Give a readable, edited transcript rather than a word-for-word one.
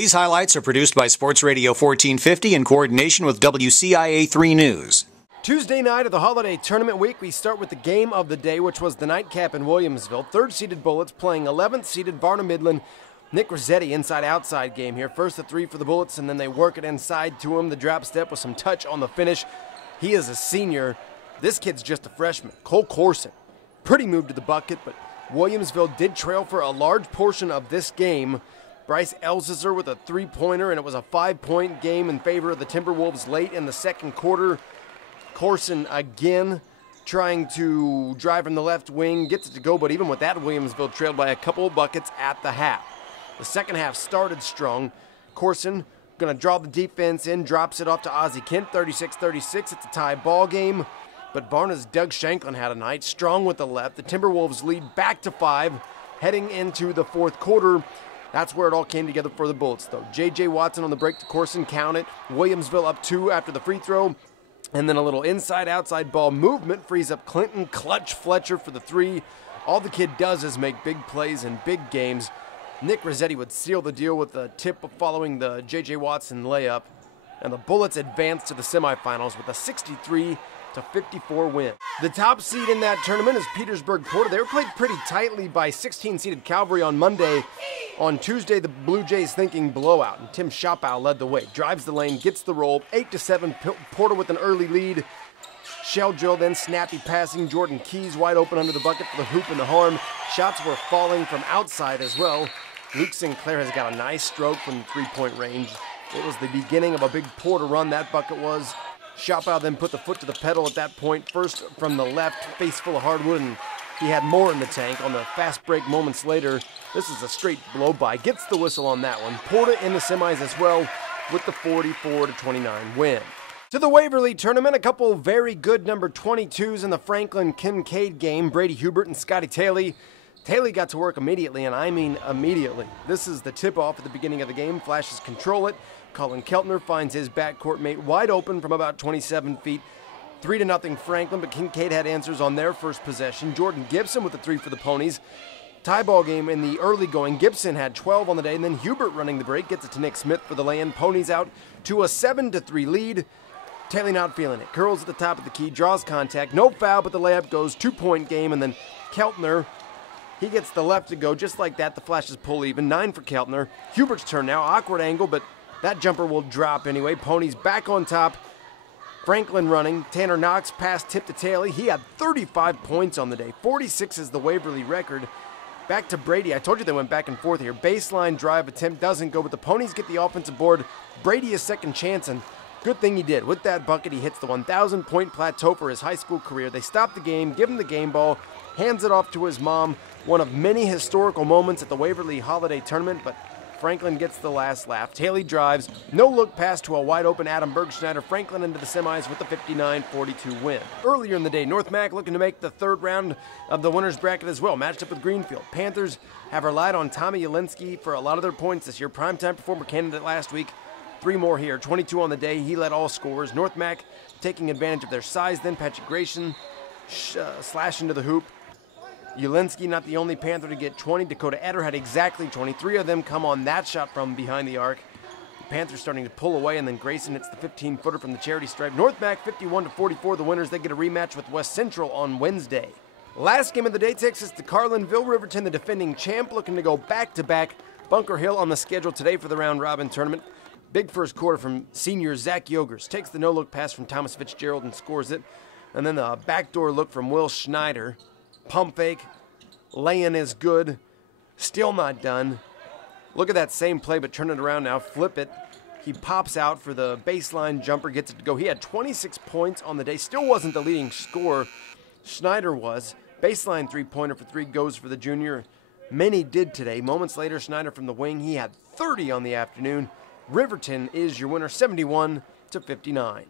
These highlights are produced by Sports Radio 1450 in coordination with WCIA 3 News. Tuesday night of the holiday tournament week, we start with the game of the day, which was the nightcap in Williamsville. Third-seeded Bullets playing 11th-seeded Varna Midland. Nick Rossetti, inside-outside game here. First the three for the Bullets, and then they work it inside to him. The drop step with some touch on the finish. He is a senior. This kid's just a freshman. Cole Corson, pretty move to the bucket, but Williamsville did trail for a large portion of this game. Bryce Elzizer with a three-pointer, and it was a 5-point game in favor of the Timberwolves late in the second quarter. Corson again trying to drive from the left wing, gets it to go, but even with that, Williamsville trailed by a couple of buckets at the half. The second half started strong. Corson going to draw the defense in, drops it off to Ozzie Kent, 36-36. It's a tie ball game, but Varna's Doug Shanklin had a night, strong with the left. The Timberwolves lead back to 5, heading into the fourth quarter. That's where it all came together for the Bullets, though. J.J. Watson on the break to Corson, count it. Williamsville up 2 after the free throw. And then a little inside-outside ball movement frees up Clinton Clutch Fletcher for the 3. All the kid does is make big plays in big games. Nick Rossetti would seal the deal with a tip following the J.J. Watson layup. And the Bullets advance to the semifinals with a 63-54 win. The top seed in that tournament is Petersburg, PORTA. They were played pretty tightly by 16-seeded Calvary on Monday. On Tuesday, the Blue Jays thinking blowout, and Tim Schoppau led the way. Drives the lane, gets the roll, 8-7, PORTA with an early lead. Shell drill, then snappy passing. Jordan Keys wide open under the bucket for the hoop and the harm. Shots were falling from outside as well. Luke Sinclair has got a nice stroke from the three-point range. It was the beginning of a big PORTA run, that bucket was. Schoppau then put the foot to the pedal at that point. First from the left, face full of hardwood, and he had more in the tank on the fast break moments later. This is a straight blow-by. Gets the whistle on that one. PORTA in the semis as well with the 44-29 win. To the Waverly tournament, a couple very good number 22s in the Franklin Kincaid game. Brady Hubert and Scotty Taylor. Taylor got to work immediately, and I mean immediately. This is the tip-off at the beginning of the game. Flashes control it. Colin Keltner finds his backcourt mate wide open from about 27 feet. 3-0 Franklin, but Kincaid had answers on their first possession. Jordan Gibson with the 3 for the Ponies. Tie ball game in the early going. Gibson had 12 on the day, and then Hubert running the break gets it to Nick Smith for the lay-in. Ponies out to a 7-3 lead. Taylor not feeling it. Curls at the top of the key, draws contact. No foul, but the layup goes. 2-point game, and then Keltner, he gets the left to go just like that. The Flashes pull even. 9 for Keltner. Hubert's turn now. Awkward angle, but that jumper will drop anyway. Ponies back on top. Franklin running. Tanner Knox pass tip to Taylor. He had 35 points on the day. 46 is the Waverly record. Back to Brady. I told you they went back and forth here. Baseline drive attempt doesn't go, but the Ponies get the offensive board. Brady a second chance, and good thing he did. With that bucket, he hits the 1,000-point plateau for his high school career. They stop the game, give him the game ball, hands it off to his mom. One of many historical moments at the Waverly Holiday Tournament, but Franklin gets the last laugh. Taylor drives, no-look pass to a wide-open Adam Bergschneider. Franklin into the semis with the 59-42 win. Earlier in the day, North Mac looking to make the third round of the winner's bracket as well, matched up with Greenfield. Panthers have relied on Tommy Yelinsky for a lot of their points this year. Primetime performer candidate last week. 3 more here, 22 on the day. He led all scorers. North Mac taking advantage of their size. Then Patrick Grayson slash into the hoop. Yelinsky not the only Panther to get 20. Dakota Eder had exactly 23 of them come on that shot from behind the arc. The Panthers starting to pull away, and then Grayson hits the 15-footer from the charity stripe. North Mac 51-44. The winners, they get a rematch with West Central on Wednesday. Last game of the day takes us to Carlinville. Riverton, the defending champ, looking to go back-to-back. Bunker Hill on the schedule today for the round-robin tournament. Big first quarter from senior Zach Yogers. Takes the no-look pass from Thomas Fitzgerald and scores it. And then the backdoor look from Will Schneider. Pump fake, lay-in is good, still not done. Look at that same play, but turn it around now, flip it. He pops out for the baseline jumper, gets it to go. He had 26 points on the day, still wasn't the leading scorer. Schneider was. Baseline three-pointer for 3 goes for the junior. Many did today. Moments later, Schneider from the wing, he had 30 on the afternoon. Riverton is your winner, 71-59.